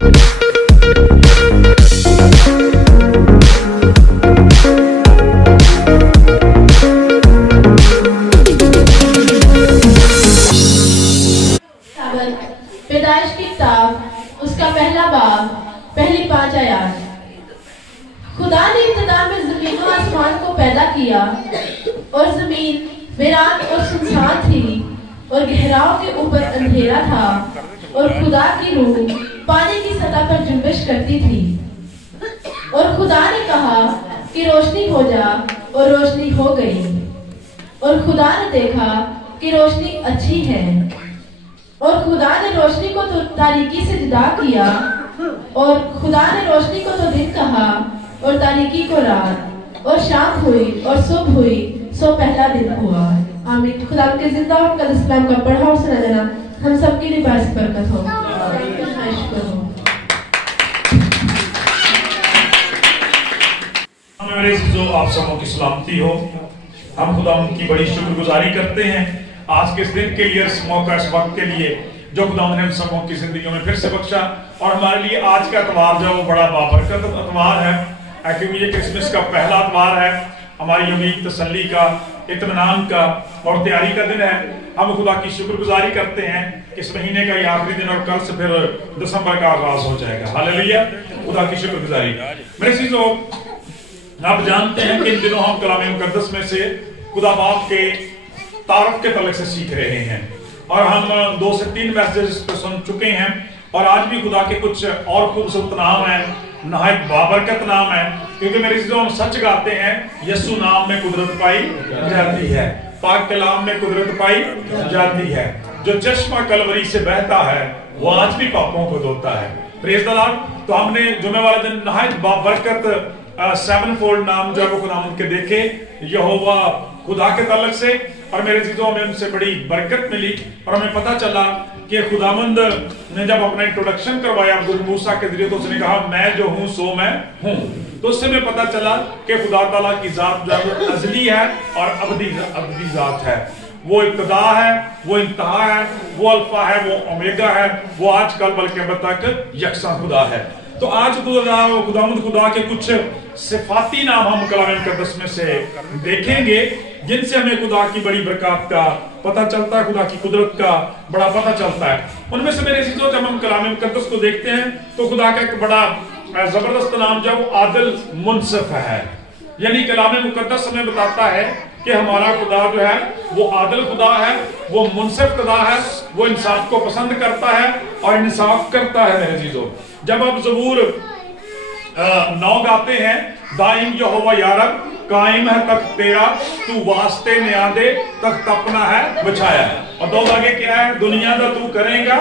پیدائش کی کتاب اس کا پہلا باب پہلی 5 آیات۔ خدا نے ابتدا میں زمین و آسمان کو پیدا کیا، اور زمین ویران اور سنسان تھی، اور گہراؤں کے اوپر اندھیرا تھا، اور خدا کی روح پانی کی سطح پر جنبش کرتی تھی۔ اور خدا نے کہا کہ روشنی ہو جا، اور روشنی ہو گئی۔ اور خدا نے دیکھا کہ روشنی اچھی ہے، اور خدا نے روشنی کو تو تاریکی سے جدا کیا، اور خدا نے روشنی کو تو دن کہا اور تاریکی کو رات، اور شام ہوئی اور صبح ہوئی، سو پہلا دن ہوا۔ آمین۔ خدا کے زندہ اور مقدس کلام کا پڑھا اور سنا دینا ہم سب کے لیے باعث برکت ہو۔ شکر ہو۔ میرے عزیزو، آپ سبوں کی سلامتی ہو۔ ہم خدا ان کی بڑی شکر گزاری کرتے ہیں آج کے اس دن کے لیے، اس موقع، اس وقت کے لیے جو خدا نے ہم سبوں کی زندگیوں میں پھر سے بخشا، اور ہمارے لیے آج کا اتوار جو وہ بڑا بابرکت اتوار ہے، کیونکہ یہ کرسمس کا پہلا اتوار ہے، ہماری امید، تسلی کا، اطمینان کا اور تیاری کا دن ہے۔ ہم خدا کی شکر گزاری کرتے ہیں کہ اس مہینے کا یہ آخری دن، اور کل سے پھر دسمبر کا آغاز ہو جائے گا۔ ہاللیلویہ، خدا کی شکر گزاری۔ میرے عزیزو، آپ جانتے ہیں کہ ان دنوں ہم کلام مقدس میں سے خدا باپ کے تعارف کے تعلق سے سیکھ رہے ہیں، اور ہم 2 سے 3 میسیجز پہ سن چکے ہیں، اور آج بھی خدا کے کچھ اور خوبصورت نام ہیں، نہایت بابرکت نام ہے، کیونکہ میرے عزیزو ہم سچ گاتے ہیں یسوع نام میں قدرت پائی جاتی ہے، پاک کلام میں قدرت پائی جاتی ہے، جو چشمہ کلوری سے بہتا ہے وہ آج بھی پاپوں کو دھوتا ہے۔ پریز دی لارڈ۔ تو ہم نے جمعہ والے دن نہایت بابرکت 7 فولڈ نام جو ہے وہ خداوند کے دیکھے، یہوہ خدا کے تعلق سے، اور میرے عزیزوں ہمیں ان سے بڑی برکت ملی، اور ہمیں پتہ چلا کہ خداوند نے جب اپنا انٹروڈکشن کروایا عبد موسیٰ کے ذریعے تو اس نے کہا میں جو ہوں سو میں ہوں، تو اس سے ہمیں پتہ چلا کہ خدا تعالیٰ کی ذات جو ہے ازلی ہے اور ابدی ذات ہے، وہ ابتدا ہے، وہ انتہا ہے، وہ الفا ہے، وہ اومیگا ہے، وہ آج کل بلکہ اب تک یکساں خدا ہے۔ تو آج خداوند خدا کے کچھ صفاتی نام ہم کلام مقدس میں سے دیکھیں گے، جن سے ہمیں خدا کی بڑی برکات کا پتہ چلتا ہے، خدا کی قدرت کا بڑا پتہ چلتا ہے۔ ان میں سے میرے عزیزو جب ہم کلام مقدس کو دیکھتے ہیں تو خدا کا ایک بڑا زبردست نام جو ہے وہ عادل منصف ہے، یعنی کلام مقدس ہمیں بتاتا ہے کہ ہمارا خدا جو ہے وہ عادل خدا ہے، وہ منصف خدا ہے، وہ انصاف کو پسند کرتا ہے اور انصاف کرتا ہے۔ میرے عزیزو، جب آپ زبور 9 گاتے ہیں، دائم یہوہ یارب قائم ہے تخت تیرا، تو واسطے نیادے تخت اپنا ہے بچھایا ہے، اور 2 آگے کیا ہے، دنیا دا تو کرے گا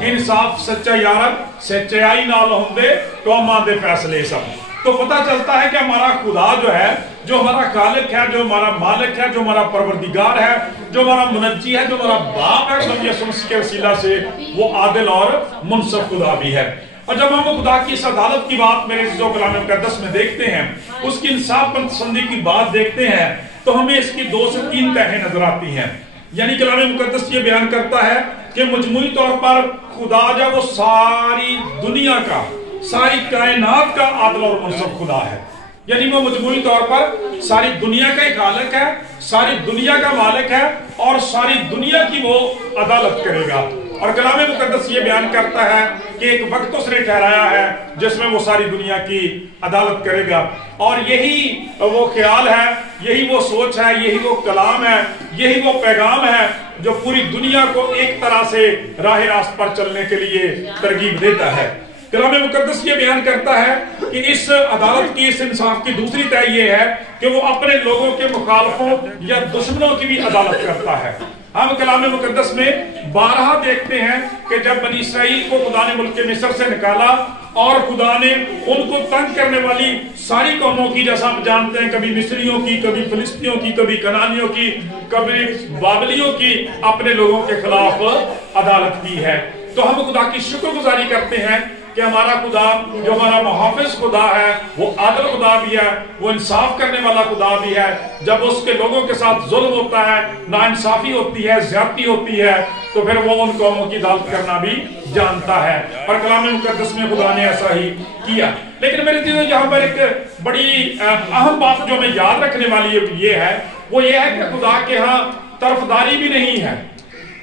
انصاف سچا یارب، سچائی نال ہوندے تو ہم دے فیصلے سب۔ تو پتہ چلتا ہے کہ ہمارا خدا جو ہے، جو ہمارا خالق ہے، جو ہمارا مالک ہے، جو ہمارا پروردگار ہے، جو ہمارا منجی ہے، جو ہمارا باپ ہے، نبی یسوع مسیح کے وسیلہ سے وہ عادل اور منصف خدا بھی ہے۔ اور جب ہم خدا کی اس عدالت کی بات میرے عزیزو کلام مقدس میں دیکھتے ہیں، اس کی انصاف پسندی کی بات دیکھتے ہیں، تو ہمیں اس کی 2 سے 3 تہیں نظر آتی ہیں۔ یعنی کلام مقدس یہ بیان کرتا ہے کہ مجموعی طور پر خدا جو وہ ساری دنیا کا، ساری کائنات کا عادل اور منصف خدا ہے، یعنی وہ مجموعی طور پر ساری دنیا کا ایک خالق ہے، ساری دنیا کا مالک ہے، اور ساری دنیا کی وہ عدالت کرے گا۔ اور کلام مقدس یہ بیان کرتا ہے کہ ایک وقت اس نے ٹھہرایا ہے جس میں وہ ساری دنیا کی عدالت کرے گا، اور یہی وہ خیال ہے، یہی وہ سوچ ہے، یہی وہ کلام ہے، یہی وہ پیغام ہے جو پوری دنیا کو ایک طرح سے راہ راست پر چلنے کے لیے ترغیب دیتا ہے۔ کلام مقدس یہ بیان کرتا ہے کہ اس عدالت کی، اس انصاف کی دوسری طے یہ ہے کہ وہ اپنے لوگوں کے مخالفوں یا دشمنوں کی بھی عدالت کرتا ہے۔ ہم کلام مقدس میں بارہا دیکھتے ہیں کہ جب بنی اسرائیل کو خدا نے ملک مصر سے نکالا، اور خدا نے ان کو تنگ کرنے والی ساری قوموں کی، جیسا ہم جانتے ہیں، کبھی مصریوں کی، کبھی فلسطینیوں کی، کبھی کنانیوں کی، کبھی بابلیوں کی، اپنے لوگوں کے خلاف عدالت کی ہے۔ تو ہم خدا کی شکر گزاری کرتے ہیں کہ ہمارا خدا جو ہمارا محافظ خدا ہے وہ عادل خدا بھی ہے, وہ انصاف کرنے والا خدا بھی ہے. جب اس کے لوگوں کے ساتھ ظلم ہوتا ہے, ناانصافی ہوتی ہے, زیادتی ہوتی ہے, تو پھر وہ ان قوموں کی عدالت کرنا بھی جانتا ہے, اور کلام مقدس میں خدا نے ایسا ہی کیا. لیکن میرے چیزیں یہاں پر ایک بڑی اہم بات جو ہمیں یاد رکھنے والی یہ ہے, وہ یہ ہے کہ خدا کے ہاں طرفداری بھی نہیں ہے,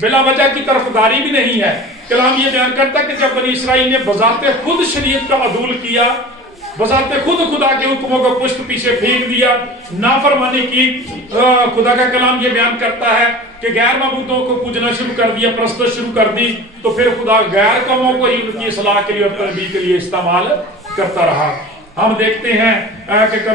بلا وجہ کی طرفداری بھی نہیں ہے. کلام یہ بیان کرتا ہے کہ جب بنی اسرائیل نے بذات خود شریعت کا عدول کیا, بذات خود خدا کے حکموں کو پشت پیچھے پھینک دیا, نافرمانی کی, خدا کا کلام یہ بیان کرتا ہے کہ غیر معبودوں کو پوجنا شروع کر دیا, پرستش شروع کر دی, تو پھر خدا غیر قوموں کو ہی ان کی اصلاح کے لیے اور تربیت کے لیے استعمال کرتا رہا. ہم دیکھتے ہیں کہ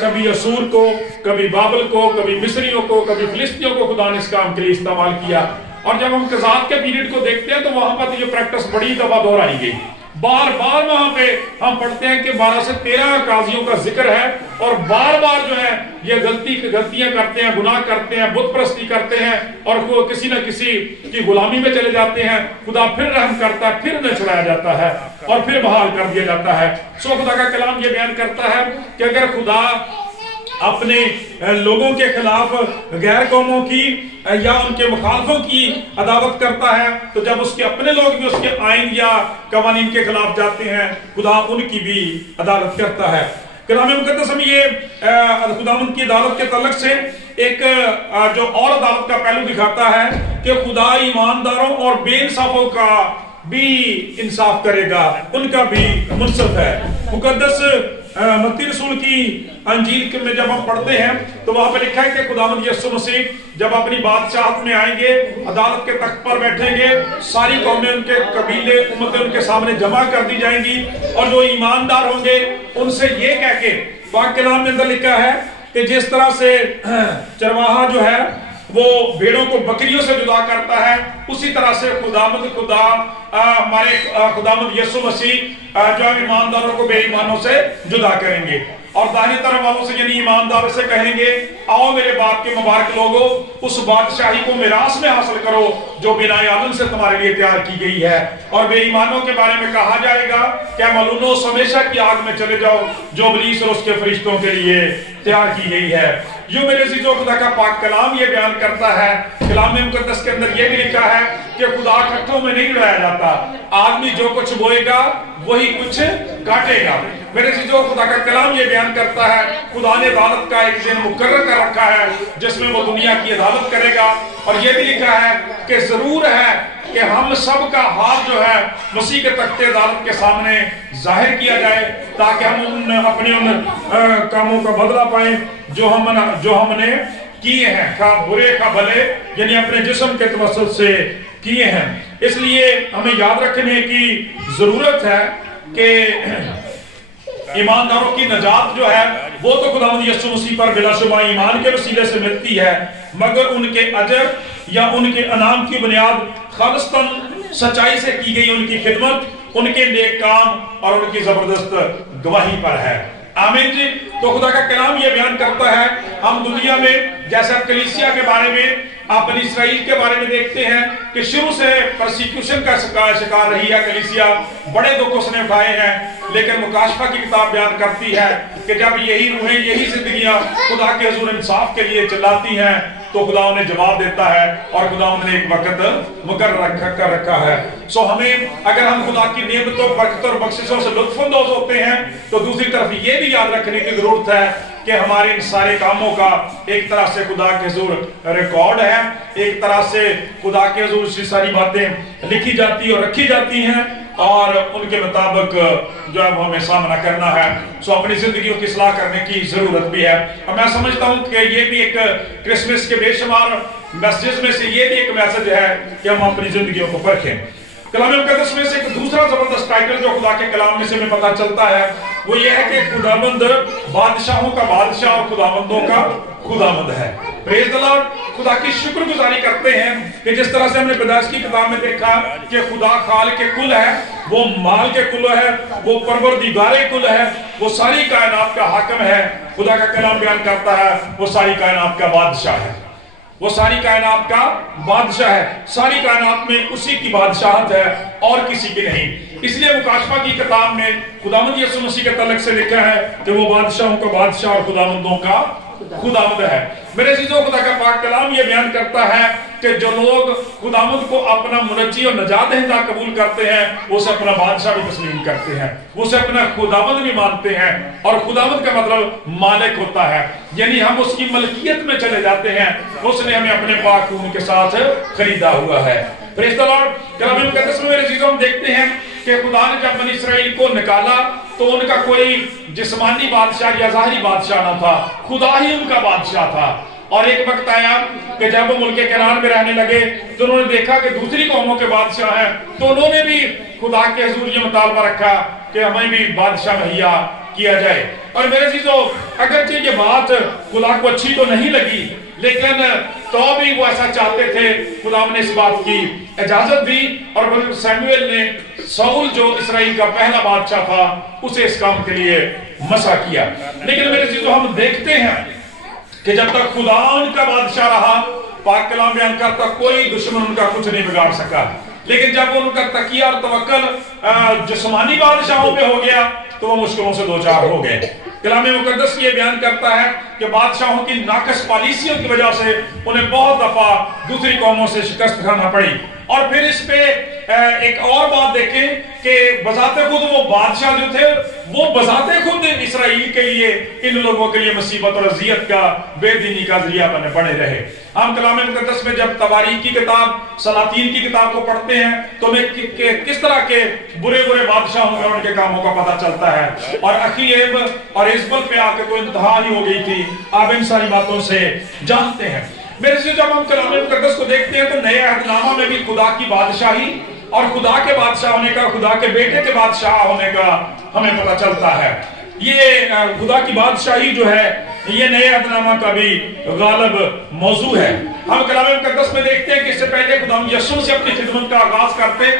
کبھی اسور کو, کبھی بابل کو, کبھی مصریوں کو, کبھی فلسطینیوں کو خدا نے اس کام کے لیے استعمال کیا. اور جب ہم قضات کے پیریڈ کو دیکھتے ہیں تو وہاں پر یہ پریکٹس بڑی دفعہ دہرائی گئی. بار بار وہاں پہ ہم پڑھتے ہیں کہ 12 سے 13 قاضیوں کا ذکر ہے, اور بار بار جو ہے یہ غلطیاں کرتے ہیں, گناہ کرتے ہیں, بت پرستی کرتے ہیں, اور وہ کسی نہ کسی کی غلامی میں چلے جاتے ہیں. خدا پھر رحم کرتا ہے, پھر انہیں چھڑایا جاتا ہے, اور پھر بحال کر دیا جاتا ہے. سو خدا کا کلام یہ بیان کرتا ہے کہ اگر خدا اپنے لوگوں کے خلاف غیر قوموں کی یا ان کے مخالفوں کی عداوت کرتا ہے, تو جب اس کے اپنے لوگ بھی اس کے آئین یا قوانین کے خلاف جاتے ہیں, خدا ان کی بھی عدالت کرتا ہے. کلام مقدس ہمیں یہ خداوند کی عدالت کے تعلق سے ایک جو اور عدالت کا پہلو دکھاتا ہے کہ خدا ایمانداروں اور بے انصافوں کا بھی انصاف کرے گا, ان کا بھی منصف ہے. مقدس متی رسول کی انجیل میں جب ہم پڑھتے ہیں تو وہاں پہ لکھا ہے کہ خداوند یسوع مسیح جب اپنی بادشاہت میں آئیں گے, عدالت کے تخت پر بیٹھیں گے, ساری قومیں ان کے قبیلے امتیں ان کے سامنے جمع کر دی جائیں گی, اور جو ایماندار ہوں گے ان سے یہ کہہ کے, پاک کلام میں اندر لکھا ہے کہ جس طرح سے چرواہا جو ہے وہ بھیڑوں کو بکریوں سے جدا کرتا ہے, اسی طرح سے ہمارے خداوند یسوع مسیح جو ایمانداروں کو بے ایمانوں سے جدا کریں گے, اور داہنی طرف والوں سے یعنی ایمانداروں سے کہیں گے, آؤ میرے باپ کے مبارک لوگو, اس بادشاہی کو میراث میں حاصل کرو جو بنا عالم سے تمہارے لیے تیار کی گئی ہے. اور بے ایمانوں کے بارے میں کہا جائے گا کہ ملعونوں ہمیشہ کی آگ میں چلے جاؤ جو ابلیس اور اس کے فرشتوں کے لیے تیار کی گئی ہے. یوں میرے عزیزو خدا کا پاک کلام یہ بیان کرتا ہے, کلام مقدس کے اندر یہ بھی لکھا ہے کہ خدا کٹھوں میں نہیں اڑایا جاتا, آدمی جو کچھ بوئے گا وہی کچھ کاٹے گا. میرے عزیزو خدا کا کلام یہ بیان کرتا ہے خدا نے عدالت کا ایک دن مقرر کر رکھا ہے جس میں وہ دنیا کی عدالت کرے گا, اور یہ بھی لکھا ہے کہ ضرور ہے کہ ہم سب کا ہاتھ جو ہے مسیح کے تخت عدالت کے سامنے ظاہر کیا جائے, تاکہ ہم اپنے ان کاموں کا بدلہ پائیں جو ہم نے کیے ہیں, خواہ برے خواہ بھلے, یعنی اپنے جسم کے توسط سے کیے ہیں. اس لیے ہمیں یاد رکھنے کی ضرورت ہے کہ ایمانداروں کی نجات جو ہے وہ تو خداوند یسوع مسیح پر بلا شبہ ایمان کے وسیلے سے ملتی ہے, مگر ان کے اجر یا ان کے انعام کی بنیاد خالصتاً سچائی سے کی گئی ان کی خدمت, ان کے نیک کام اور ان کی زبردست گواہی پر ہے. آمین جی. تو خدا کا کلام یہ بیان کرتا ہے, ہم دنیا میں جیسا کلیسیا کے بارے میں, آپ بنی اسرائیل کے بارے میں دیکھتے ہیں کہ شروع سے پرسیکیوشن کا شکار رہی ہے کلیسیا, بڑے دکھ اس نے اٹھائے ہیں, لیکن مکاشفہ کی کتاب بیان کرتی ہے کہ جب یہی روحیں, یہی زندگیاں خدا کے حضور انصاف کے لیے چلاتی ہیں تو خدا انہیں جواب دیتا ہے, اور خدا انہیں ایک وقت مقرر کر رکھا ہے. سو ہمیں اگر ہم خدا کی نعمتوں, برکتوں اور بخششوں سے لطف اندوز ہوتے ہیں تو دوسری طرف یہ بھی یاد رکھنے کی ضرورت ہے کہ ہمارے ان سارے کاموں کا ایک طرح سے خدا کے حضور ریکارڈ ہے, ایک طرح سے خدا کے حضور سے ساری باتیں لکھی جاتی اور رکھی جاتی ہیں, اور ان کے مطابق جو ہے وہ ہمیں سامنا کرنا ہے. سو اپنی زندگیوں کی اصلاح کرنے کی ضرورت بھی ہے. اور میں سمجھتا ہوں کہ یہ بھی ایک کرسمس کے بے شمار میسیجز میں سے یہ بھی ایک میسج ہے کہ ہم اپنی زندگیوں کو پرکھیں. کلام مقدس میں سے ایک دوسرا زبردست ٹائٹل جو خدا کے کلام میں سے ہمیں پتہ چلتا ہے وہ یہ ہے کہ خداوند بادشاہوں کا بادشاہ اور خداوندوں کا خداوند ہے. پریز دی لارڈ. خدا کی شکر گزاری کرتے ہیں کہ جس طرح سے ہم نے پیدائش کی کتاب میں دیکھا کہ خدا خالق کل ہے, وہ مال کے کل ہے, وہ پروردگار کل ہے, وہ ساری کائنات کا حاکم ہے. خدا کا کلام بیان کرتا ہے وہ ساری کائنات کا بادشاہ ہے. وہ ساری کائنات کا بادشاہ ہے، ساری کائنات میں اسی کی بادشاہت ہے اور کسی کی نہیں۔ اس لیے مکاشفہ کی کتاب میں خداوند یسوع مسیح کے تعلق سے لکھا ہے کہ وہ بادشاہوں کا بادشاہ اور خداوندوں کا خداوند ہے۔ میرے عزیزو، خدا کا پاک کلام یہ بیان کرتا ہے کہ جو لوگ خداوند کو اپنا منجی اور نجات دہندہ قبول کرتے ہیں، وہ اسے اپنا بادشاہ بھی تسلیم کرتے ہیں، وہ اسے اپنا خداوند بھی مانتے ہیں، اور خداوند کا مطلب مالک ہوتا ہے، یعنی ہم اس کی ملکیت میں چلے جاتے ہیں، اس نے ہمیں اپنے پاک خون کے ساتھ خریدا ہوا ہے۔ پریز دی لارڈ۔ کلام مقدس میں میرے عزیزو ہم دیکھتے ہیں کہ خدا نے جب بنی اسرائیل کو نکالا تو ان کا کوئی جسمانی بادشاہ یا ظاہری بادشاہ نہ تھا، خدا ہی ان کا بادشاہ تھا۔ اور ایک وقت آیا کہ جب وہ ملک کنعان میں رہنے لگے تو انہوں نے دیکھا کہ دوسری قوموں کے بادشاہ ہیں، تو انہوں نے بھی خدا کے حضور یہ مطالبہ رکھا کہ ہمیں بھی بادشاہ مہیا کیا جائے۔ اور میرے عزیزو، اگرچہ یہ بات خدا کو اچھی تو نہیں لگی، لیکن تو بھی وہ ایسا چاہتے تھے، خدا نے اس بات کی اجازت دی، اور سیموئیل نے ساؤل جو اسرائیل کا پہلا بادشاہ تھا اسے اس کام کے لیے مسا کیا۔ لیکن میرے عزیزو، ہم دیکھتے ہیں کہ جب تک خدا ان کا بادشاہ رہا، پاک کلام بیان کرتا کوئی دشمن ان کا کچھ نہیں بگاڑ سکا۔ لیکن جب ان کا تکیہ اور توکل جسمانی بادشاہوں پہ ہو گیا تو وہ مشکلوں سے دوچار ہو گئے۔ کلام مقدس یہ بیان کرتا ہے کہ بادشاہوں کی ناقص پالیسیوں کی وجہ سے انہیں بہت دفعہ دوسری قوموں سے شکست کھانا پڑی۔ اور پھر اس پہ ایک اور بات دیکھیں کہ بذات خود وہ بادشاہ جو تھے وہ بذات خود اسرائیل کے لیے، ان لوگوں کے لیے مصیبت اور اذیت کا، بے دینی کا ذریعہ بنے رہے۔ ہم کلام مقدس میں جب تواریخ کی کتاب، سلاطین کی کتاب کو پڑھتے ہیں تو ہمیں کس طرح کے برے برے بادشاہوں کا، ان کے کاموں کا پتہ چلتا ہے۔ اور اخیب اور ایزبل پہ آ کے تو انتہا ہی ہو گئی تھی، آپ ان ساری باتوں سے جانتے ہیں۔ میرے سے جب ہم کلام مقدس کو دیکھتے ہیں تو نئے عہد نامہ میں بھی خدا کی بادشاہی اور خدا کے بادشاہ ہونے کا، خدا کے بیٹے کے بادشاہ ہونے کا ہمیں پتہ چلتا ہے۔ یہ خدا کی بادشاہی جو ہے یہ نئے عہد نامہ کا بھی غالب موضوع ہے۔ ہم کلام مقدس میں دیکھتے ہیں کہ اس سے پہلے خدا یسوع سے اپنی خدمت کا آغاز کرتے،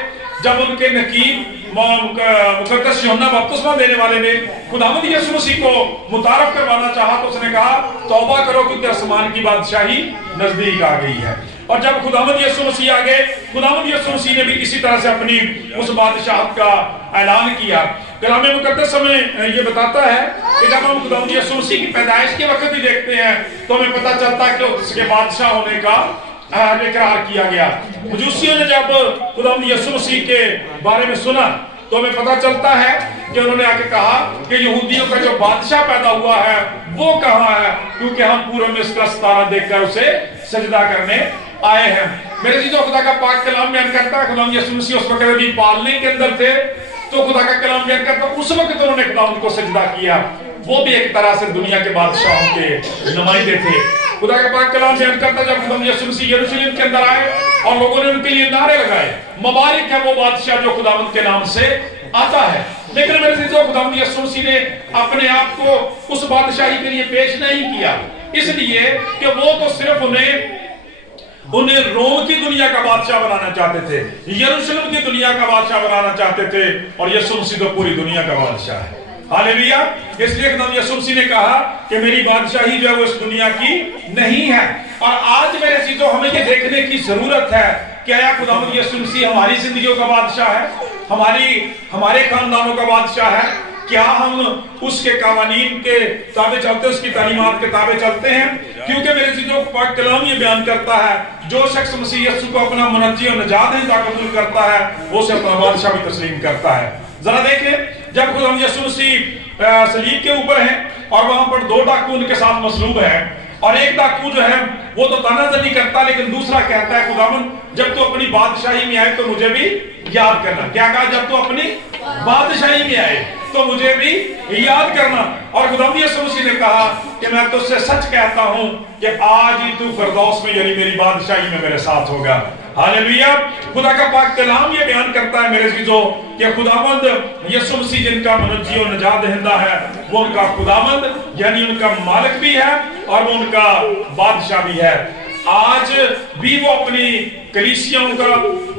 جب ان کے نقیب مقدس یوحنا بپتسمہ دینے والے نے خداوند یسوع مسیح کو متعارف کروانا چاہا تو اس نے کہا توبہ کرو کیونکہ آسمان کی بادشاہی نزدیک آ گئی ہے۔ اور جب خداوند یسوع مسیح آ گئے، خداوند یسوع مسیح نے بھی اسی طرح سے اپنی اس بادشاہت کا اعلان کیا۔ کلام مقدس ہمیں یہ بتاتا ہے کہ جب ہم خداوند یسوع مسیح کی پیدائش کے وقت ہی دیکھتے ہیں تو ہمیں پتہ چلتا ہے کہ اس کے بادشاہ ہونے کا اقرار کیا گیا۔ مجوسیوں نے جب خداوند یسوع مسیح کے بارے میں سنا تو ہمیں پتہ چلتا ہے کہ انہوں نے آ کے کہا کہ یہودیوں کا جو بادشاہ پیدا ہوا ہے وہ کہاں ہے، کیونکہ ہم پورے میں اس کا ستارہ دیکھ کر اسے سجدہ کرنے آئے ہیں۔ میرے عزیزو، خدا کا پاک کلام بیان کرتا ہے خداوند یسوع مسیح اس وقت ابھی پالنے کے اندر تھے، تو خدا کا کلام بیان کرتا ہے اس وقت انہوں نے خداوند کو سجدہ کیا۔ وہ بھی ایک طرح سے دنیا کے بادشاہوں کے نمائندے تھے۔ خدا کا پاک کلام بیان کرتا ہے جب خداوند یسوع مسیح یروشلم کے اندر آئے اور لوگوں نے ان کے لیے نعرے لگائے، مبارک ہے وہ بادشاہ جو خداوند کے نام سے آتا ہے۔ لیکن میرے عزیزو، خداوند یسوع مسیح نے اپنے آپ کو اس بادشاہی کے لیے پیش نہیں کیا، اس لیے کہ وہ تو صرف انہیں روم کی دنیا کا بادشاہ بنانا چاہتے تھے، یروشلم کی دنیا کا بادشاہ بنانا چاہتے تھے، اور یسوع مسیح تو پوری دنیا کا بادشاہ ہے۔ ہاللیلویہ۔ اس لیے خداوند یسوع مسیح نے کہا کہ میری بادشاہی جو ہے وہ اس دنیا کی نہیں ہے۔ اور آج میرے عزیزو ہمیں یہ دیکھنے کی ضرورت ہے کہ آیا خداوند یسوع مسیح ہماری زندگیوں کا بادشاہ ہے، ہمارے خاندانوں کا بادشاہ ہے؟ کیا ہم اس کے قوانین کے تابع چلتے ہیں، اس کی تعلیمات کے تابع چلتے ہیں؟ کیونکہ میرے عزیزو پاک کلام یہ بیان کرتا ہے جو شخص مسیح یسوع کو اپنا منجی اور نجات دہندہ قبول کرتا ہے وہ اسے اپنا بادشاہ بھی تسلیم کرتا ہے۔ ذرا دیکھیں جب خداوند یسوع مسیح صلیب کے اوپر ہیں اور وہاں پر دو ڈاکو ان کے ساتھ مصلوب ہیں، اور ایک ڈاکو جو ہے وہ تو تانا زنی کرتا لیکن دوسرا کہتا ہے خداوند جب تو اپنی بادشاہی میں آئے تو مجھے بھی یاد کرنا۔ کیا کہا؟ جب تو اپنی بادشاہی میں آئے تو مجھے بھی یاد کرنا۔ اور خداوند یسوع مسیح نے کہا کہ میں تجھ سے سچ کہتا ہوں کہ آج ہی تو فردوس میں یعنی میری بادشاہی میں میرے ساتھ ہوگا۔ ہاللیلویہ۔ خدا کا پاک کلام یہ بیان کرتا ہے میرے عزیزو کہ خداوند یسوع مسیح جن کا منجی اور نجات دہندہ ہے وہ ان کا خداوند یعنی ان کا مالک بھی ہے اور وہ ان کا بادشاہ بھی ہے۔ آج بھی وہ اپنی کلیسیوں کا،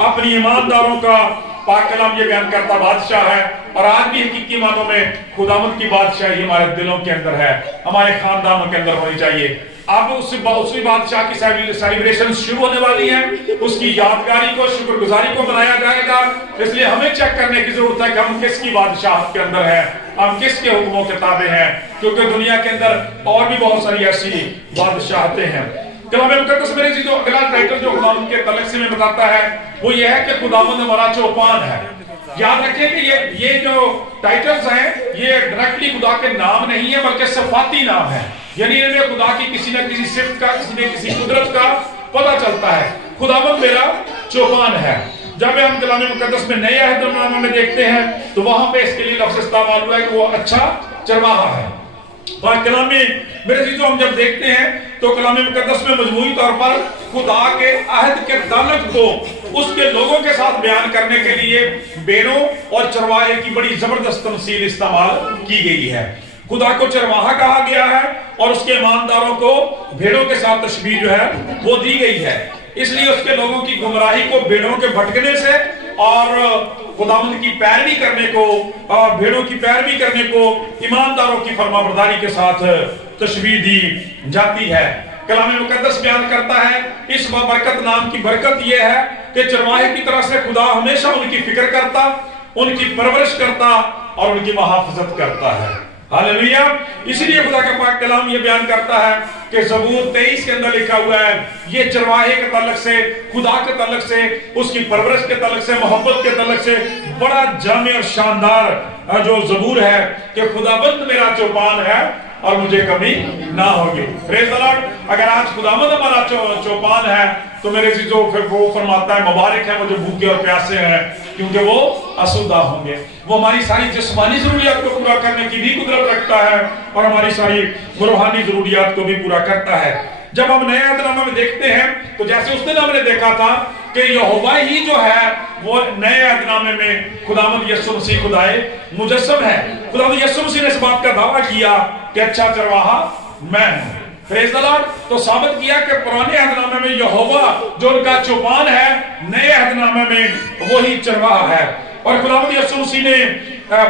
اپنی ایمانداروں کا پاک کلام یہ بیان کرتا بادشاہ ہے، اور آج بھی حقیقی معنوں میں خداوند کی بادشاہی ہمارے دلوں کے اندر ہے، ہمارے خاندانوں کے اندر ہونی چاہیے۔ अब उसी बादशाह की सेलिब्रेशन शुरू होने वाली है, उसकी यादगारी को, शुक्रगुजारी को मनाया जाएगा। इसलिए हमें चेक करने की जरूरत है कि हम किसकी बादशाह के अंदर हैं, हम किसके हुक्मों के ताबे हैं, क्योंकि दुनिया के अंदर और भी बहुत सारी ऐसी बादशाहतें हैं। कलाम मुकद्दस मेरे जी जो अगला टाइटल जो खुदावंद के तलक से में बताता है वो ये है कि खुदावंद हमारा चौपान है। याद रखें कि ये जो टाइटल्स हैं ये डायरेक्टली खुदा के नाम नहीं है बल्कि सिफाती नाम है, यानी इनमें खुदा की किसी न किसी सिफ्त का, किसी न किसी कुदरत का पता चलता है। खुदावंद मेरा चौपान है। जब हम कलाम मुकद्दस में नए अहदनामे में देखते हैं तो वहां पे इसके लिए लफ्ज़ इस्तेमाल हुआ है कि वो अच्छा चरवाहा है। कलाम में मेरे चीजों हम जब देखते हैं तो कलाम मुकद्दस में मजमूई तौर पर खुदा के अहद के ताल्लुक को उसके लोगों के साथ बयान करने के लिए भेड़ों और चरवाहे की बड़ी जबरदस्त तमसील इस्तेमाल की गई है। खुदा को चरवाहा कहा गया है और उसके ईमानदारों को भेड़ों के साथ तशबीह जो है वो दी गई है। इसलिए उसके लोगों की गुमराही को भेड़ों के भटकने से और खुदावंद की पैरवी करने को, भेड़ों की पैरवी करने को ईमानदारों की फरमाबरदारी के साथ तशबीह दी जाती है। कलाम मुकद्दस बयान करता है इस बाबरकत नाम की बरकत यह है कि चरवाहे की तरह से खुदा हमेशा उनकी फिक्र करता, उनकी परवरिश करता और उनकी मुहाफजत करता है। हालेलुया। इसीलिए खुदा का पाक कलाम ये बयान करता है कि ज़बूर 23 के अंदर लिखा हुआ है ये चरवाहे के ताल्लुक से, खुदा के ताल्लुक से, उसकी परवरिश के ताल्लुक से, मोहब्बत के ताल्लुक से बड़ा जामे और शानदार जो ज़बूर है कि खुदाबंद मेरा चौपान है और मुझे कमी ना होगी। Praise the Lord. अगर आज खुदाबंद हमारा चौपान है तो मेरे चीजों फिर वो फरमाता है मुबारक है वो जो भूखे और प्यासे हैं क्योंकि वो आसूदा होंगे। वो हमारी सारी जिस्मानी जरूरियात को पूरा करने की भी कुदरत रखता है और हमारी सारी रूहानी जरूरियात को भी पूरा करता है। जब हम नए अहदनामे में देखते हैं तो जैसे उस दिन हमने देखा था कि यहोवा ही जो है वो नए अहदनामे में खुदावंद यीशु मसीह खुदाए मुजस्सम है। खुदावंद यीशु मसीह ने इस बात का दावा किया कि अच्छा चरवाहा मैं हूं। Praise the Lord. तो साबित किया कि पुराने अहदनामे में यहोवा जो उनका चौपान है, नए अहदनामे में वही चरवाहा है। और खुदावंद यीशु मसीह ने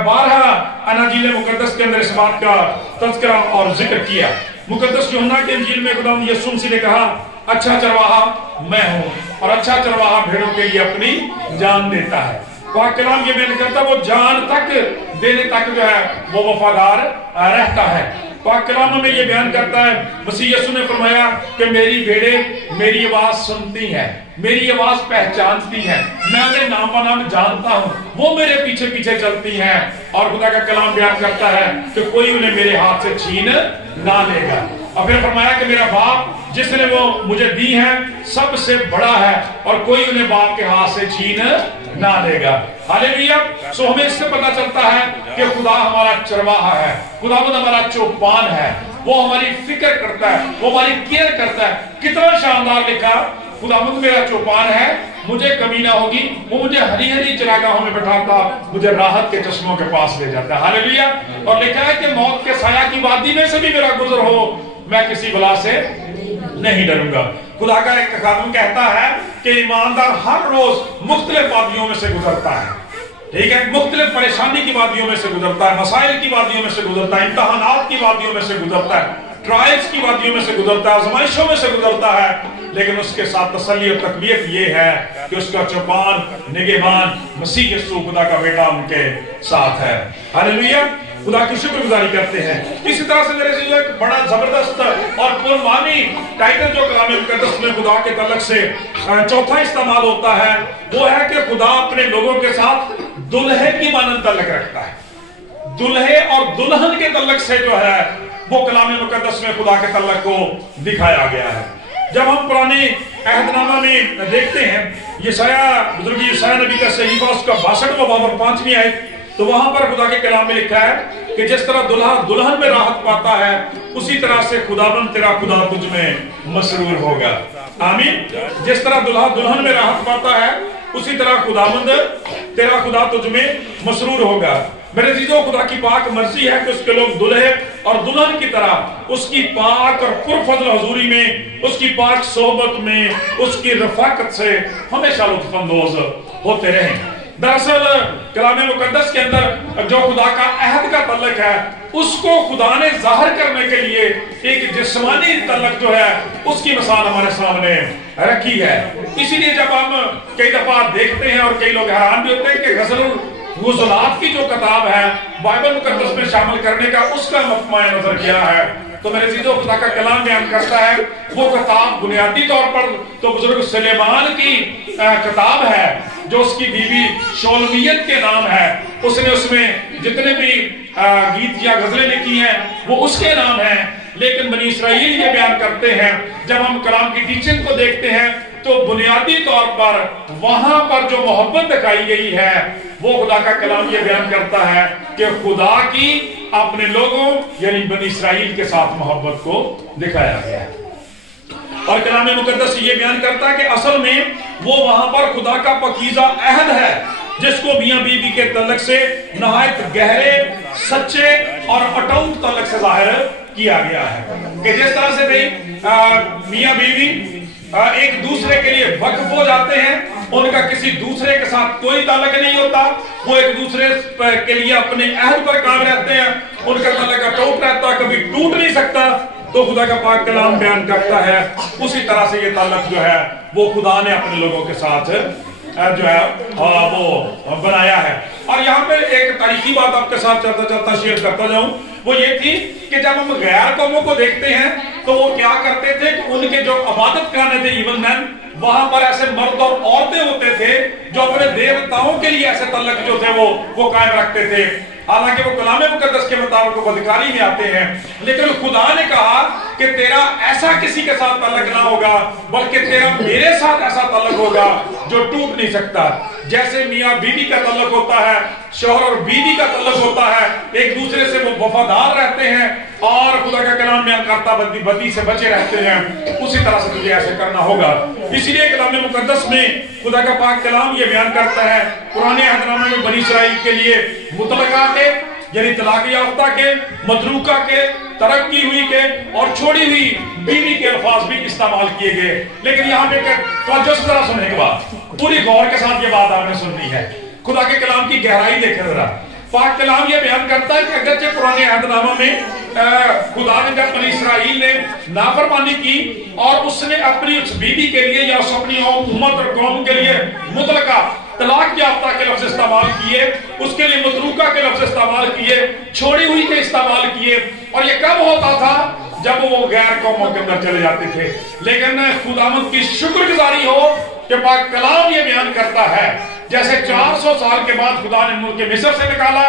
12 अनाजील मुकद्दस के अंदर इस बात का तज़किरा और जिक्र किया। मुकद्दस यूहन्ना के इंजील में खुदावंद यीशु मसीह ने कहा अच्छा चरवाहा मैं हूं और अच्छा चरवाहा भेड़ों के लिए अपनी जान देता है। पाक कलाम ये बयान करता वो जान तक देने तक जो है वो वफादार रहता है। पाक कलाम में ये बयान करता है मसीह यीशु ने फरमाया कि मेरी भेड़ें मेरी आवाज सुनती हैं, मेरी आवाज पहचानती हैं, मैं उन्हें नाम ब नाम जानता हूं, वो मेरे पीछे पीछे चलती हैं। और खुदा का कलाम बयान करता है कि कोई उन्हें मेरे हाथ से छीन ना लेगा। और फिर फरमाया कि मेरा बाप जिसने वो मुझे दी है सबसे बड़ा है और कोई उन्हें बाप के हाथ से छीन ना लेगा। हालेलुया। सो हमें इससे पता चलता है कि खुदा हमारा चरवाहा है, खुदावंद हमारा चौपान है, वो हमारी फिक्र करता है, वो हमारी केयर करता है। कितना शानदार लिखा, खुदावंद मेरा चौपान है, मुझे कमी ना होगी, वो मुझे हरी हरी चरागाहों में बैठाता, मुझे राहत के चश्मों के पास ले जाता है। हालेलुया। और लिखा है कि मौत के साया की वादी में से भी मेरा गुजर हो, मैं किसी बला से नहीं डरूंगा। खुदा का एक खादम कहता है कि ईमानदार हर रोज मुख्तलिफ वादियों में से गुजरता है, ठीक है, मुख्तलिफ परेशानी की वादियों में से गुजरता है, मसाइल की वादियों में से गुजरता है, इम्तहानात की वादियों में से गुजरता है, ट्रायल्स की वादियों में से गुजरता है, आजमाइशों में से गुजरता है। लेकिन उसके साथ तसल्ली और तकबीयत ये है कि उसका चौपान निगहबान मसीह यीशु खुदा का बेटा उनके साथ है। हालेलुया। खुदा की शुक्रगुजारी करते हैं। इसी तरह से मेरे से एक बड़ा जबरदस्त और पुरमानी टाइटल जो कलाम मुकद्दस में खुदा के तल्लक से चौथा इस्तेमाल होता है वो है कि खुदा अपने लोगों के साथ दुल्हे की मानंद तल्लक रखता है। दुल्हे और दुल्हन के तल्लक से जो है वो कलाम मुकद्दस में खुदा के तल्लक को दिखाया गया है। जब हम पुराने अहदनामा में देखते हैं यशाया बुजुर्ग यशाया नबी का सहीफा उसका 62वां बाब और 5वीं आयत, तो वहां पर खुदा के कलाम में लिखा है कि जिस तरह दुल्हा दुल्हन में राहत पाता है उसी तरह से खुदाबंद तेरा खुदा तुझ में मसरूर होगा। आमीन। जिस तरह दुल्हा दुल्हन में राहत पाता है उसी तरह खुदाबंद तेरा खुदा तुझ में मसरूर होगा। मेरे जीजों खुदा की पाक मर्जी है कि उसके लोग दुल्हे और दुल्हन की तरह उसकी पाक और पुरफज़ल हुजूरी में, उसकी पाक सोहबत में, उसकी रफाकत से हमेशा लुत्फ़अंदोज़ होते रहें। दरअसल कलाम मुकद्दस के अंदर जो खुदा का अहद का तल्लक है उसको खुदा ने जाहिर करने के लिए एक जिस्मानी तल्लक जो है उसकी मिसाल हमारे सामने रखी है। इसीलिए जब हम कई दफा देखते हैं और कई लोग हैरान भी होते हैं कि गज़लुल गुज़लात की जो किताब है बाइबल मुकद्दस में शामिल करने का उसका मफ़हूम नजर क्या है। तो मेरे अज़ीज़ों, खुदा का कलाम बयान करता है वो किताब बुनियादी तौर पर तो बुजुर्ग सुलेमान की किताब है जो उसकी बीवी शोलमियत के नाम है। उसने उसमें जितने भी गीत या गजलें लिखी हैं वो उसके नाम है। लेकिन बनी इसराइल ये बयान करते हैं, जब हम कलाम की टीचिंग को देखते हैं तो बुनियादी तौर पर वहां पर जो मोहब्बत दिखाई गई है वो खुदा का कलाम ये बयान करता है कि खुदा की अपने लोगों यानी बनी इसराइल के साथ मोहब्बत को दिखाया गया है। और कलाम मुकद्दस ये बयान करता है कि असल में वो वहां पर खुदा का पकीज़ा अहद है जिसको मियां बीवी के तल्लक से नहायत गहरे, सच्चे और अटूट तल्लक से जाहिर किया गया है कि जिस तरह से भाई मियां बीवी एक दूसरे के लिए वक्फ हो जाते हैं, उनका किसी दूसरे के साथ कोई ताल्लुक नहीं होता, वो एक दूसरे के लिए अपने अहद पर कायम रहते हैं, उनका ताल्लुक अटूट रहता, कभी टूट नहीं सकता। तो खुदा का पाक कलाम बयान करता है उसी तरह से ये ताल्लुक जो है वो खुदा ने अपने लोगों के साथ जो है वो बनाया है। और यहाँ पे एक तारीखी बात आपके साथ चलता चलता शेयर करता जाऊं, वो ये थी कि जब हम गैर कौमों को देखते हैं तो वो क्या करते थे कि उनके जो इबादत खाने थे इवन मैन, वहां पर ऐसे मर्द और औरतें होते थे जो अपने देवताओं के लिए ऐसे तल्लक जो थे वो कायम रखते थे। हालांकि वो कलाम मुकद्दस के मुताबिक बदकारी में आते हैं, लेकिन खुदा ने कहा कि तेरा ऐसा किसी के साथ तल्लक ना होगा बल्कि तेरा मेरे साथ ऐसा तल्लक होगा जो टूट नहीं सकता। जैसे मियां बीवी का तल्लक होता है, शौहर और बीवी का तल्लक होता है, एक दूसरे से वो वफादार रहते हैं और खुदा का कलाम बयान करता बदी से बचे रहते हैं, उसी तरह से तुझे ऐसे करना होगा। इसीलिए कलाम मुकद्दस में खुदा का पाक कलाम ये बयान करता है पुराने अहदनामे में बनी इसराइल के लिए मुतलका के यानी तलाक याफ्ता के, मतरूका के, तरक की हुई के और छोड़ी हुई बीवी के अल्फाज भी इस्तेमाल किए गए। लेकिन यहाँ पे तवज्जो से जरा सुनने के बाद पूरी गौर के साथ ये बात आपने सुननी है। खुदा के कलाम की गहराई देखें जरा। पाक कलाम ये बयान करता है कि अगरचे पुराने अहदनामा में खुदा ने जब बनी इसराइल ने नाफरमानी की और उसने अपनी उस बीवी के लिए या उस अपनी उम्मत और कौम के लिए मुतलका तलाक याफ्ता के लफ्ज इस्तेमाल किए, उसके लिए मतरूका के लफ्ज इस्तेमाल किए, छोड़ी हुई के इस्तेमाल किए। और ये कब होता था? जब वो गैर कौमों के अंदर चले जाते थे। लेकिन खुदावंद की शुक्रगुजारी हो कि पाक कलाम ये बयान करता है जैसे 400 साल के बाद खुदा ने मुल्क मिस्र से निकाला,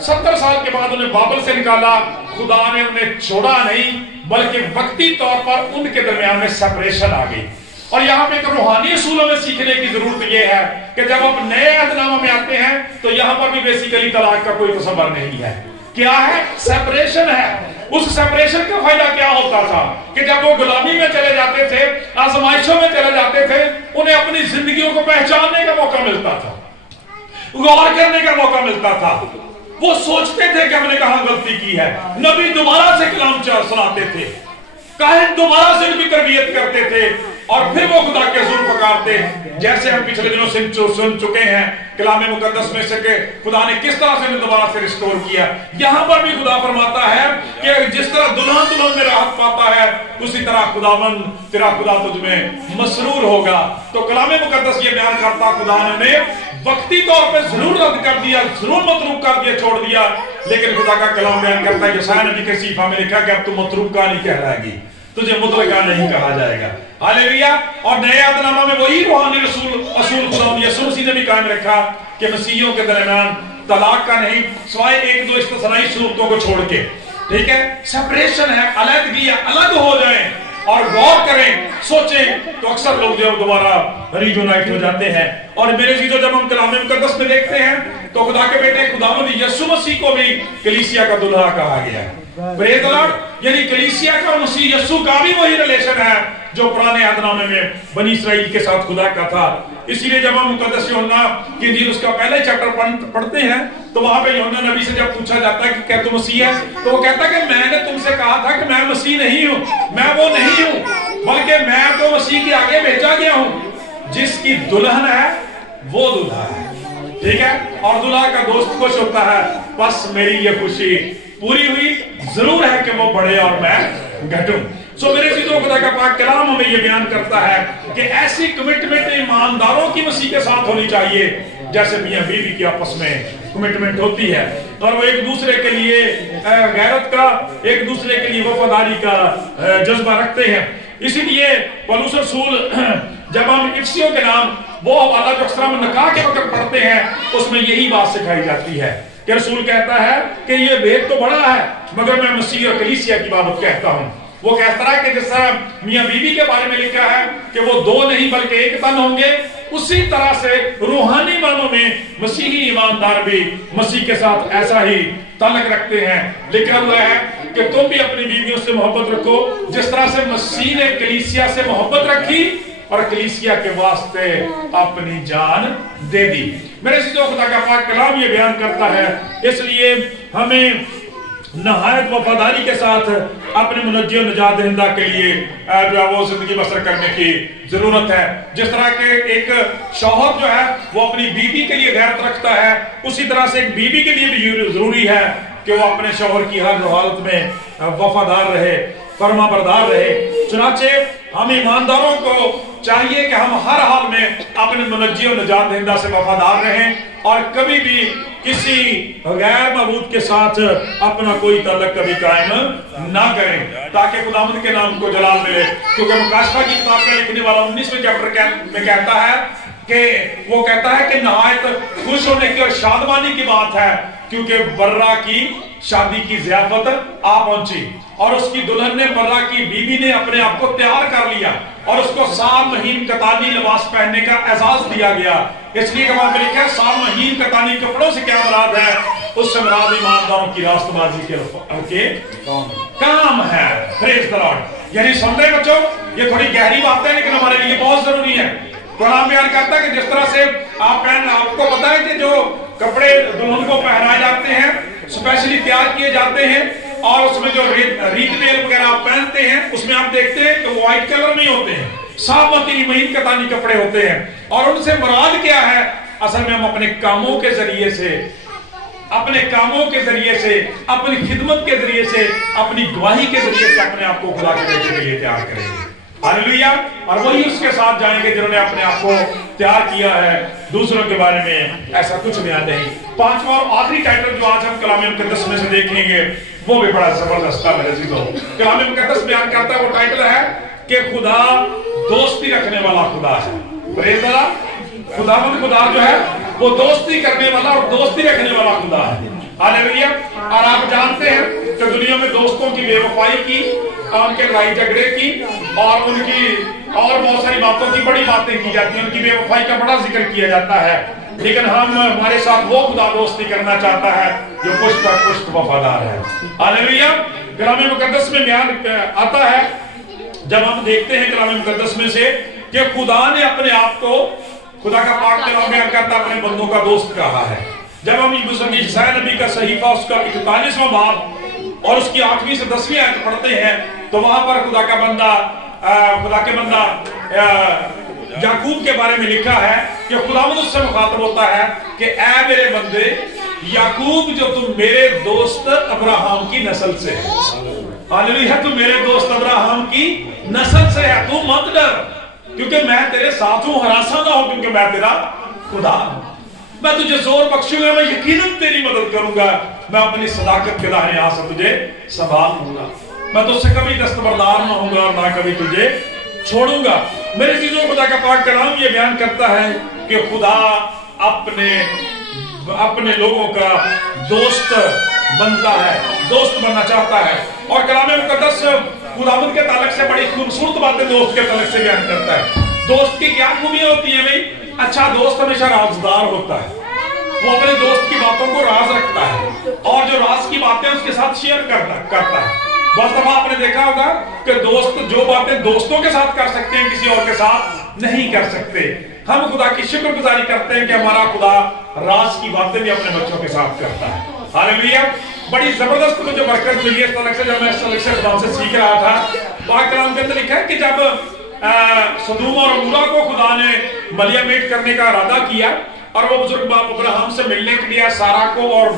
70 साल के बाद उन्हें बाबल से निकाला, खुदा ने उन्हें छोड़ा नहीं बल्कि वक्ती तौर पर उनके दरमियान में सेपरेशन आ गई। और यहाँ पे रूहानी असूलों में सीखने की जरूरत यह है कि जब आप नए अहदनामा में आते हैं तो यहाँ पर भी बेसिकली तलाक का कोई तसव्वुर नहीं है। क्या है? सेपरेशन है। उस सेपरेशन का फायदा क्या होता था कि जब वो गुलामी में चले जाते थे, आजमाइशों में चले जाते थे, उन्हें अपनी जिंदगियों को पहचानने का मौका मिलता था, गौर करने का मौका मिलता था। वो सोचते थे कि हमने कहां गलती की है। नबी दोबारा से कलाम सुनाते थे, काहिन दोबारा से उनकी तरबियत करते थे और फिर वो खुदा के हुजूर पुकारते। जैसे हम पिछले दिनों सुन चुके हैं कलाम मुकद्दस में से कि खुदा ने किस तरह से दोबारा से रिस्टोर किया। यहां पर भी खुदा फरमाता है कि जिस तरह दुल्हन में राहत पाता है उसी तरह खुदावंद तेरा खुदा तुझ में मसरूर होगा। तो कलाम मुकद्दस ये बयान करता खुदा ने वक्ती तौर पे जरूर रद्द कर दिया, जरूर मतरूक कर दिया, छोड़ दिया, लेकिन खुदा का कलाम बयान करता है यशायाह नबी के सीफा में लिखा कि अब तू मतरूका नहीं कहलाएगी, तुझे मुतलका नहीं कहा जाएगा। हालेलुया। और नए अहदनामा में वही रूहानी असूल खुदा यीशु मसीह ने भी कायम रखा कि मसीहियों के दरमियान तलाक का नहीं, सिवाय एक दो इस्तिस्नाई सूरतों को छोड़ के, ठीक है, सेपरेशन है, अलग हो जाएं और गौर करें, सोचें, तो अक्सर लोग जो दोबारा रीयूनाइट हो जाते हैं। और मेरे चीजों जब हम कलाम मुकद्दस में देखते हैं तो खुदा के बेटे खुदावंद यीशु मसीह को भी कलीसिया का दुल्हा कहा गया है। Praise the Lord. यानी कलीसिया का और मसीह यीशु का भी वही रिलेशन है जो पुराने अहदनामे में बनी इसराइल के साथ खुदा का था। इसीलिए जब हम मुकद्दस यूहन्ना की इंजील उसका पहले चैप्टर पढ़ते हैं तो वहां पे यूहन्ना नबी से जब पूछा जाता है कि क्या तू मसीह है, तो वो कहता है कि मैंने तुमसे कहा था कि मैं मसीह नहीं हूं, मैं वो नहीं हूं, बल्कि मैं तो मसीह के आगे भेजा गया हूं। जिसकी दुल्हन है वो दूल्हा है, ठीक है, और दूल्हा का दोस्त खुश होता है, बस मेरी ये खुशी पूरी हुई, जरूर है कि वो बढ़े और मैं घटूं। सो मेरे चीजों खुदा का पाक कलाम हमें ये बयान करता है कि ऐसी कमिटमेंट ईमानदारों की मसीह के साथ होनी चाहिए जैसे मियां बीवी की आपस में कमिटमेंट होती है, और वो एक दूसरे के लिए गैरत का, एक दूसरे के लिए वफादारी का जज्बा रखते हैं। इसीलिए पौलुस रसूल जब हम इफ्सियों के नाम वो हवाला जो अक्सर हम निकाह के वक्त पढ़ते हैं उसमें यही बात सिखाई जाती है कि रसूल कहता है कि ये भेद तो बड़ा है मगर मैं मसीह और कलीसिया की बाबत कहता हूं। वो कहता है कि जिस तरह मियां बीवी के बारे में लिखा है कि वो दो नहीं बल्कि एक तन होंगे, उसी तरह से रूहानी मानों में मसीही ईमानदार भी मसीह के साथ ऐसा ही ताल्लुक रखते हैं। लिखा हुआ है कि तुम भी अपनी बीवियों से मोहब्बत रखो जिस तरह से मसीह ने कलीसिया से मोहब्बत रखी और कलीसिया के वास्ते अपनी जान दे दी। मेरे चीजों खुदा का पाक कलाम ये बयान करता है, इसलिए हमें नहायत वफादारी के साथ अपने मुनज्जी और निजात दहिंदा के लिए जो है वो जिंदगी बसर करने की जरूरत है। जिस तरह के एक शौहर जो है वो अपनी बीवी के लिए गैरत रखता है, उसी तरह से एक बीवी के लिए भी जरूरी है कि वो अपने शौहर की हर हालत में वफादार रहे, फर्मा बरदार रहे। चुनाचे हम ईमानदारों को चाहिए कि हम हर हाल में अपने मुनज्जी और निजात दहिंदा से वफादार रहें और कभी भी किसी गैर मबूद के साथ अपना कोई ताल्लुक कभी कायम ना करें ताकि खुदावंद के नाम को जलाल मिले। क्योंकि मुकाशफा की किताब का लिखने वाला 19वें चैप्टर में कहता है कि वो कहता है कि नहायत खुश होने की और शादमानी की बात है क्योंकि बर्रा की शादी की ज़ियाफत आ पहुंची और उसकी दुल्हन ने, बर्रा की बीवी ने अपने आप को तैयार कर लिया और उसको 7 महीन कतानी लिबास पहनने का एजाज दिया गया। इसलिए वहां पर लिखा है 7 महीन कतानी कपड़ों से क्या मुराद है, उससे मुराद ईमानदारों की रास्तबाजी के काम है। Praise the Lord. यानी सुन रहे बच्चों, ये थोड़ी गहरी बात है लेकिन हमारे लिए बहुत जरूरी है। कुरान बयान करता है कि जिस तरह से आपको पता है कि जो कपड़े दुल्हन को पहनाए जाते हैं स्पेशली तैयार किए जाते हैं और उसमें जो रीत बेल वगैरह आप पहनते हैं उसमें आप देखते हैं कि व्हाइट कलर नहीं होते हैं, 7 महीन कतानी कपड़े होते हैं। और उनसे मुराद क्या है, असल में हम अपने कामों के जरिए से, अपने कामों के जरिए से, अपनी खिदमत के जरिए से, अपनी गवाही के जरिए से अपने आप को खुदा के बेटे के लिए तैयार करेंगे। हालेलुया। और वही उसके साथ जाएंगे जिन्होंने अपने आप को तैयार किया है, दूसरों के बारे में ऐसा कुछ बयान नहीं। 5वां और आखिरी टाइटल जो आज हम कलाम मुकद्दस में से देखेंगे वो भी बड़ा जबरदस्त है मेरे चीजों। कलाम मुकद्दस बयान करता है, वो टाइटल है कि खुदा दोस्ती रखने वाला खुदा है। Praise the Lord. खुदा जो है वो दोस्ती करने वाला और दोस्ती रखने वाला खुदा है। हालेलुया। और आप जानते हैं कि दुनिया में दोस्तों की बेवफाई की, उनके लड़ाई झगड़े की और उनकी और बहुत सारी बातों की बड़ी बातें की जाती हैं, उनकी बेवफाई का बड़ा जिक्र किया जाता है। लेकिन हमारे साथ वो खुदा दोस्ती करना चाहता है जो पुष्ट वफादार है। हालेलुया। कलाम मुकद्दस में बयान आता है, जब हम देखते हैं कलाम मुकद्दस में से कि खुदा ने अपने आप को, खुदा का पाक कलाम बयान करता अपने बंदों का दोस्त कहा है। जब हम ईसाया नबी का सहीफा उसका 41वां बाब और उसकी 8वीं से 10वीं आयत पढ़ते हैं तो वहां पर खुदा के बंदा याकूब के बारे में लिखा है कि खुदावंद उससे मुखातब होता है कि ऐ मेरे बंदे याकूब, जो तुम मेरे दोस्त अब्राहम की नस्ल से है। हालेलुया। तुम मेरे दोस्त अब्राहम की नस्ल से है, तू मत डर क्योंकि मैं तेरे साथ हूं, हरासा ना हो क्योंकि मैं तेरा खुदा हूं। मैं तुझे जोर बख्शूंगा, मैं यकीनन तेरी मदद करूंगा, मैं अपनी सदाकत के दाहिने हाथ से तुझे संभाल लूंगा, मैं तुझसे कभी दस्तबरदार ना होऊंगा और ना कभी तुझे छोड़ूंगा। मेरे चीजों खुदा का पाक कलाम ये बयान करता है कि खुदा अपने लोगों का दोस्त बनता है, दोस्त बनना चाहता है। और कलाम मुकद्दस खुदावंद के ताल्लुक से बड़ी खूबसूरत बातें दोस्त के ताल्लुक से बयान करता है। दोस्त की क्या खूबियां होती है भाई? अच्छा दोस्त हमेशा राजदार होता है, वो अपने दोस्त की बातों को राज रखता है और जो राज की बातें उसके साथ शेयर करता है। बहुत दफा आपने देखा होगा कि दोस्त जो बातें दोस्तों के साथ कर सकते हैं किसी और के साथ नहीं कर सकते। हम खुदा की शुक्रगुजारी करते हैं कि हमारा खुदा राज की बातें भी अपने बच्चों के साथ करता है। हालेलुया। बड़ी जबरदस्त मुझे बरकत मिली इस तरह से, जब मैं इस तरह से खुदा से सीख रहा था। पाक कलाम के अंदर लिखा है कि जब सदूम और अमूरा को खुदा ने मलियामेट करने का इरादा किया और वो बुजुर्ग बाप अब्राहम से मिलने के लिए सारा को और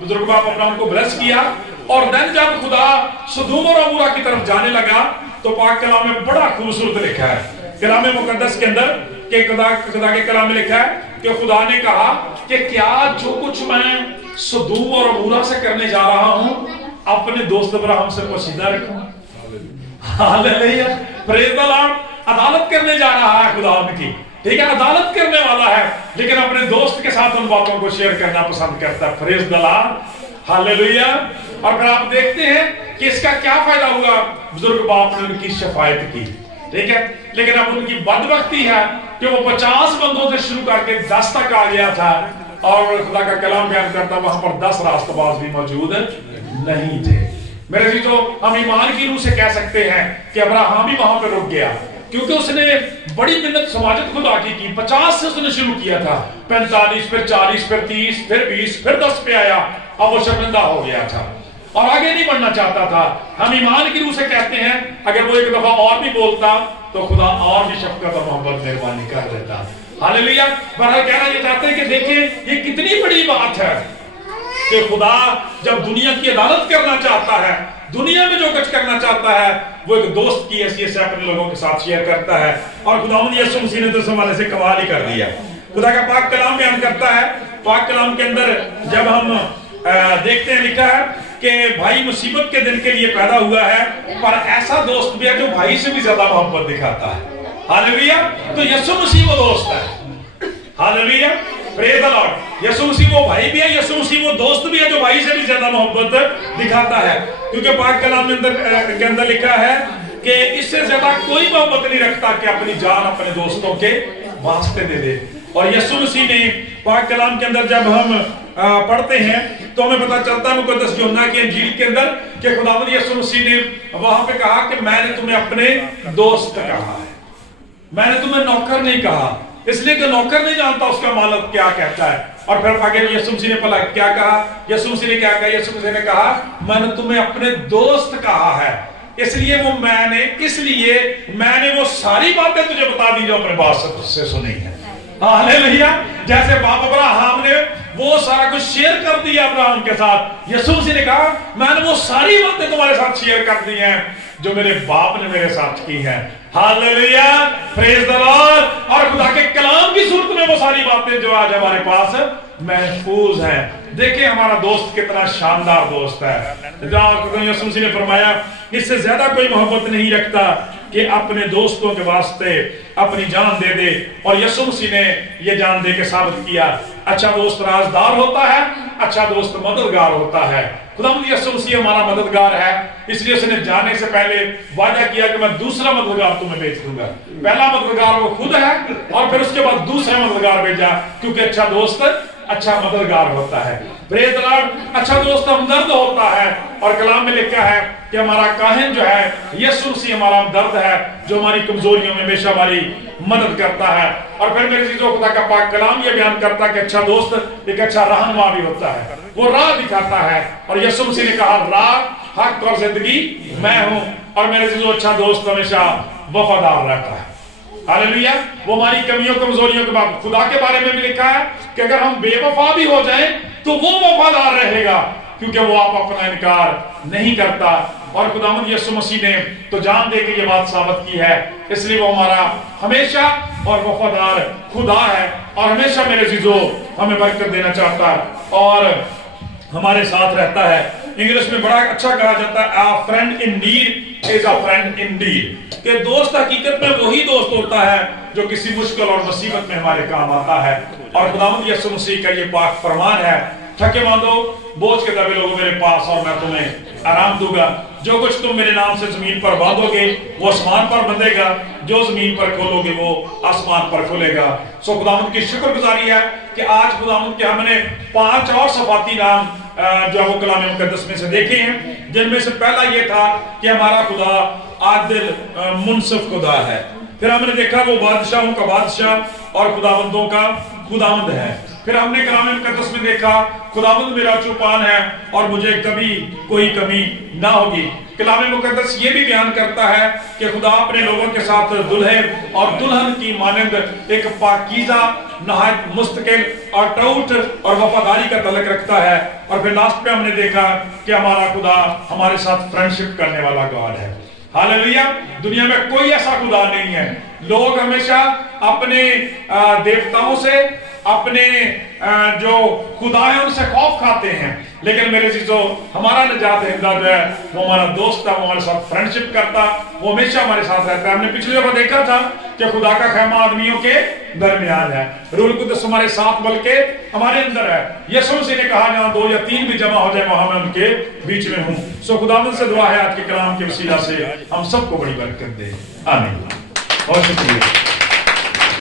बुजुर्ग बाप अब्राहम को ब्लेस किया। और देन जब खुदा सदूम और अमोरा की तरफ जाने लगा तो पाक कलाम में बड़ा खूबसूरत लिखा है, कलाम मुकद्दस के अंदर कि खुदा के कलाम में लिखा है कि खुदा ने कहा कि क्या जो कुछ मैं सदूम और अमोरा से करने जा रहा हूं अपने दोस्त अब्राहम से पोशीदा रखूं। Hallelujah, praise the Lord. अदालत करने जा रहा है खुदा उनकी, ठीक है, अदालत करने वाला है, लेकिन अपने दोस्त के साथ उन बातों को शेयर करना पसंद करता है। Praise the Lord, hallelujah. और फिर आप देखते हैं कि इसका क्या फायदा हुआ, बुजुर्ग बाप ने उनकी शफायत की, ठीक है, लेकिन अब उनकी बदबख्ती है कि वो 50 बंदों से शुरू करके 10 तक आ गया था और खुदा का कलाम बयान करता वहां पर 10 रास्तबाज भी मौजूद नहीं थे। मेरे चीजों, हम ईमान की रूह से कह सकते हैं कि अब्राहम भी वहां पर रुक गया, क्योंकि उसने बड़ी मिन्नत समाजत खुदा की 50 से उसने शुरू किया था, 45 फिर 40 फिर 30 फिर 20 फिर 10 पे आया, अब वो शर्मिंदा हो गया था और आगे नहीं बढ़ना चाहता था। हम ईमान की रूह से कहते हैं अगर वो एक दफा और भी बोलता तो खुदा और भी शफकत और मोहब्बत मेहरबानी कर देता। हालेलुया। बहरहाल कहना ये चाहते हैं कि देखें ये कितनी बड़ी बात है कि खुदा जब दुनिया की अदालत करना चाहता है, दुनिया में जो कुछ करना चाहता है, वो एक दोस्त की हैसियत से अपने लोगों के साथ शेयर करता है। और खुदावंद यीशु मसीह ने तो इस हवाले से कमाल ही कर दिया। खुदा का पाक कलाम बयान करता है, पाक कलाम के अंदर जब हम देखते हैं लिखा है कि भाई मुसीबत के दिन के लिए पैदा हुआ है, पर ऐसा दोस्त भी है जो भाई से भी ज्यादा मोहब्बत दिखाता है। हालेलुया। तो यीशु मसीह वो दोस्त है। Hallelujah, praise the Lord. यीशु मसीह वो भाई भी है, यीशु मसीह वो दोस्त भी है जो भाई से भी ज्यादा मोहब्बत दिखाता है, क्योंकि पाक कलाम के अंदर लिखा है कि इससे ज्यादा कोई मोहब्बत नहीं रखता कि अपनी जान अपने दोस्तों के वास्ते दे दे। और यीशु मसीह ने पाक कलाम के अंदर जब हम पढ़ते हैं तो हमें पता चलता है मुकद्दस यूहन्ना की इंजील के अंदर कि खुदावंद यीशु मसीह ने वहां पे कहा कि मैंने तुम्हें अपने दोस्त कहा है, मैंने तुम्हें नौकर नहीं कहा, इसलिए कि नौकर नहीं जानता उसका मालिक क्या कहता है। और फिर आगे यीशु मसीह ने भला क्या कहा, यीशु मसीह ने क्या कहा, यीशु मसीह ने कहा मैंने तुम्हें अपने दोस्त कहा है, इसलिए मैंने वो सारी बातें तुझे बता दी जो अपने बाप से तुझसे सुनी है। हालेलुया। जैसे बाप अब्राहम ने वो सारा कुछ शेयर कर दिया अब्राहम के साथ, यीशु मसीह ने कहा मैंने वो सारी बातें तुम्हारे साथ शेयर कर दी हैं जो मेरे बाप ने मेरे साथ की हैं। Hallelujah, praise the Lord. और खुदा के कलाम की सूरत में वो सारी बातें जो आज हमारे पास महफूज हैं। देखिए हमारा दोस्त कितना शानदार दोस्त है। यीशु मसीह ने फरमाया इससे ज्यादा कोई मोहब्बत नहीं रखता कि अपने दोस्तों के वास्ते अपनी जान दे दे। और यीशु मसीह ने यह जान दे के साबित किया, अच्छा दोस्त राजदार होता है, अच्छा दोस्त मददगार होता है। खुदावंद यीशु मसीह हमारा मददगार है, इसलिए उसने जाने से पहले वादा किया कि मैं दूसरा मददगार तुम्हें भेज दूंगा। पहला मददगार वो खुद है और फिर उसके बाद दूसरा मददगार भेजा, क्योंकि अच्छा दोस्त अच्छा मददगार होता है। Praise the Lord. अच्छा दोस्त हमदर्द होता है। और कलाम में लिखा है कि हमारा काहिन जो है यीशु मसीह हमारा हमदर्द है, जो हमारी कमजोरियों में हमेशा हमारी मदद करता है। और फिर मेरे चीजों खुदा का पाक कलाम ये बयान करता है कि अच्छा दोस्त एक अच्छा रहनुमा भी होता है, वो राह दिखाता है। और यीशु मसीह ने कहा राह हक और जिंदगी मैं हूं। और मेरे चीजों अच्छा दोस्त हमेशा वफादार रहता है। हालेलुया। वो हमारी कमियों कमजोरियों के बाद खुदा के बारे में भी लिखा है कि अगर हम बेवफा भी हो जाएं तो वो वफादार रहेगा, क्योंकि वो आप अपना इनकार नहीं करता। और खुदावंद यीशु मसीह ने तो जान दे के ये बात साबित की है, इसलिए वो हमारा हमेशा और वफादार खुदा है और हमेशा मेरे चीजों हमें बरकत देना चाहता है और हमारे साथ रहता है। इंग्लिश में बड़ा अच्छा कहा जाता है a friend in need is a friend indeed, कि दोस्त हकीकत में वही दोस्त होता है जो किसी मुश्किल और मुसीबत में हमारे काम आता है। और खुदावंद यीशु मसीह का ये पाक फरमान है, थके मांदो बोझ के दबे लोगों मेरे पास और मैं तुम्हें आराम दूंगा। जो कुछ तुम मेरे नाम से जमीन पर बांधोगे वो आसमान पर बंधेगा, जो जमीन पर खोलोगे वो आसमान पर खुलेगा। सो खुदावंद की शुक्रगुजारी है कि आज खुदावंद के हमने 5 और सफाती नाम जो वो कलाम मुकद्दस में से देखे हैं, जिनमें से पहला ये था कि हमारा खुदा आदिल मुनसिफ खुदा है। फिर हमने देखा वो बादशाहों का बादशाह और खुदावंदों का खुदावंद है। फिर हमने कलाम मुकद्दस में देखा खुदावंद मेरा चौपान है और मुझे कभी कोई कमी ना होगी। कलाम मुकद्दस ये भी बयान करता है कि खुदा अपने लोगों के साथ दुल्हे और दुल्हन की मानंद एक पाकीज़ा नहायत मुस्तकिल और टूट और वफादारी का तल्लुक रखता है। और फिर लास्ट पे हमने देखा कि हमारा खुदा हमारे साथ फ्रेंडशिप करने वाला गॉड है। हालेलुया। दुनिया में कोई ऐसा खुदा नहीं है। लोग हमेशा अपने देवताओं से, अपने जो खुदा है उनसे खौफ खाते हैं, लेकिन मेरे चीजों हमारा निजात हिंदा जो है वो हमारा दोस्त है, वो हमारे साथ फ्रेंडशिप करता, वो हमेशा हमारे साथ रहता है। हमने पिछली दफा देखा था कि खुदा का खैमा आदमियों के दरमियान है, रूह कुद्दुस हमारे साथ बल्कि हमारे अंदर है। यीशु मसीह ने कहा जहां 2 या 3 भी जमा हो जाए वहां मैं उनके बीच में हूं। सो खुदावंद से दुआ है आज के कलाम के वसीला से हम सबको बड़ी बरकत दे। आमीन। बहुत शुक्रिया।